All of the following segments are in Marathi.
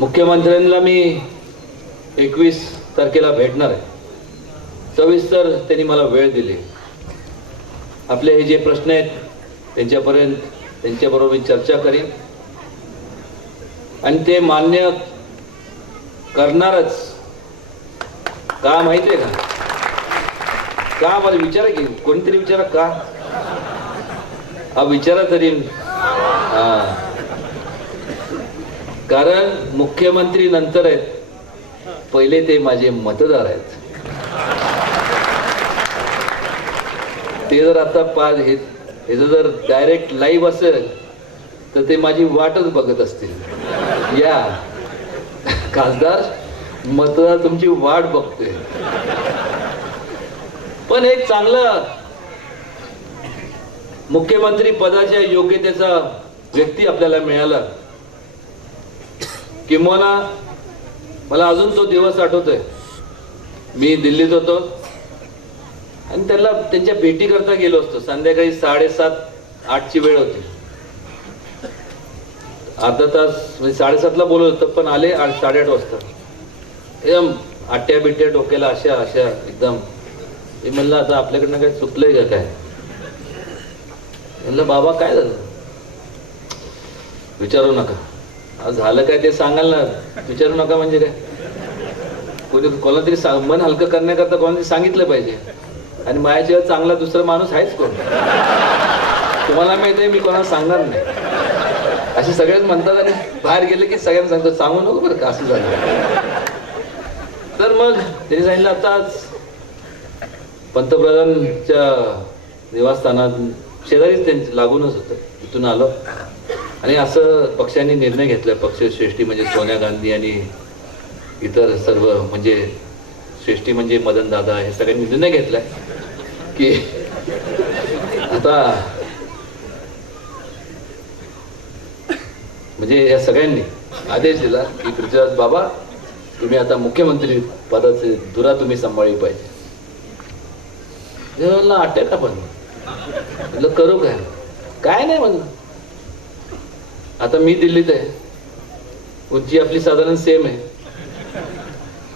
मुख्यमंत्र्यांना मी एकवीस तारखेला भेटणार आहे. सविस्तर त्यांनी मला वेळ दिली. आपले हे जे प्रश्न आहेत त्यांच्यापर्यंत त्यांच्याबरोबर मी चर्चा करेन. आणि ते मान्य करणारच. का माहिती आहे का? का मला विचारा की कोणीतरी विचारा का? हा विचारा तरी. हा. कारण मुख्यमंत्री नंतर आहेत. पहिले ते माझे मतदार आहेत. ते जर आता पाच हे ह्याचं जर डायरेक्ट लाईव्ह असेल तर ते माझी वाटच बघत असतील. या. खासदार मतदार तुमची वाट बघतोय. पण एक चांगलं मुख्यमंत्री पदाच्या योग्यतेचा व्यक्ती आपल्याला मिळाला. किंवा मला अजून तो दिवस आठवतोय. मी दिल्लीत होतो. आणि त्याला त्यांच्या भेटी करता गेलो असतो. संध्याकाळी साडेसात आठची वेळ होती. अर्धा तास म्हणजे साडेसातला बोलत होतं पण आले आठ साडेआठ वाजता. एकदम आट्या बिट्या डोक्याला अशा अशा एकदम. मी म्हणलं आता आपल्याकडनं काय चुकलंय का काय? म्हणलं बाबा काय झालं? विचारू नका. झालं काय ते सांगाल ना? विचारू नका म्हणजे काय? कोणी कोणाला तरी मन हलकं करण्याकरता कोणातरी सांगितलं पाहिजे. आणि माझ्याशिवाय चांगला दुसरा माणूस आहेच कोण? तुम्हाला माहिती आहे मी कोणाला सांगणार नाही. असे सगळेच म्हणतात आणि बाहेर गेले की सगळ्यांना सांगतो सांगू नको बरं का असं झालं. तर मग त्यांनी सांगितलं आताच पंतप्रधानच्या निवासस्थानात शेजारीच त्यांचं लागूनच होतं. तिथून आलो. आणि असं पक्षांनी निर्णय घेतला पक्ष श्रेष्ठी म्हणजे सोनिया गांधी आणि इतर सर्व म्हणजे श्रेष्ठी म्हणजे मदन दादा हे सगळ्यांनी निर्णय घेतलाय की आता म्हणजे या सगळ्यांनी आदेश दिला की पृथ्वीराज बाबा तुम्ही आता मुख्यमंत्री पदाचे धुरा तुम्ही सांभाळली पाहिजे. ते म्हणलं अटॅक आपण करू काय? काय नाही म्हणलं. आता मी दिल्लीत आहे. उंची आपली साधारण सेम आहे.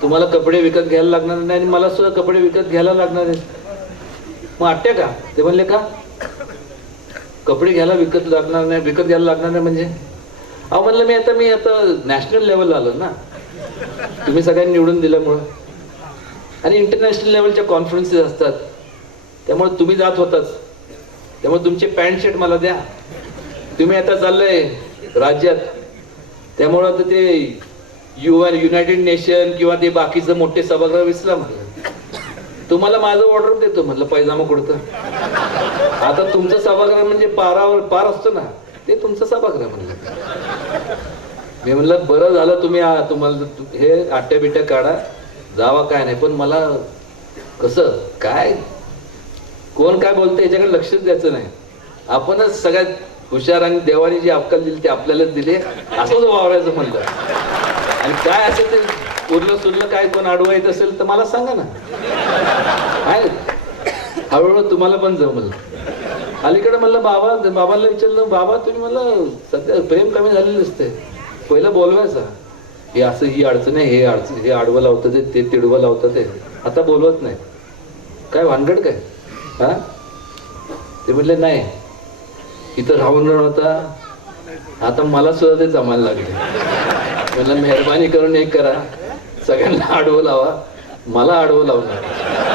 तुम्हाला कपडे विकत घ्यायला लागणार नाही आणि मला सुद्धा कपडे विकत घ्यायला लागणार आहेत. मग आट्या का? ते म्हणले का? कपडे घ्यायला विकत लागणार नाही विकत घ्यायला लागणार नाही म्हणजे? अहो म्हणलं मी आता मी आता नॅशनल लेवलला आलो ना. तुम्ही सगळ्यांनी निवडून दिल्यामुळं. आणि इंटरनॅशनल लेवलच्या कॉन्फरन्सेस असतात. त्यामुळे तुम्ही जात होताच. त्यामुळे तुमचे पॅन्ट शर्ट मला द्या. तुम्ही आता चाललंय. राज्यात. त्यामुळं आता ते युएन एन युनायटेड नेशन किंवा ते बाकीचं मोठे सभागृह विसरा म्हटलं तुम्हाला माझं ऑर्डर देतो म्हटलं पैजामा कुडतं. आता तुमचं सभागृह म्हणजे पारावर पार असतो ना ते तुमचं सभागृह म्हणलं. मी म्हणलं बरं झालं तुम्ही तुम्हाला हे आट्या बिट्या काढा जावा काय नाही पण मला कसं काय? कोण काय बोलतं याच्याकडे लक्षच द्यायचं नाही. आपणच सगळ्यात हुशार आणि देवाने जी अक्कल दिली ते आपल्यालाच दिली. असंच वावरायचं म्हणलं. आणि काय असेल ते उरलं सुरलं काय कोण आडवं येत असेल तर मला सांगा ना. काय हळूहळू तुम्हाला पण जमल. अलीकडे म्हणलं बाबा बाबांना विचारलं बाबा तुम्ही मला सध्या प्रेम कमी झालेलं असते पहिलं बोलवायचा. हे असं ही अडचण आहे हे अडचण हे आडवं लावतं ते ते तिडवं लावतं ते. आता बोलवत नाही. काय भानगड काय? हा? ते म्हणले नाही. इथं राहून राहून आता आता मला सुद्धा ते जमायला लागले. म्हणलं मेहरबानी करून एक करा. सगळ्यांना आडवं लावा. मला आडवं लावणार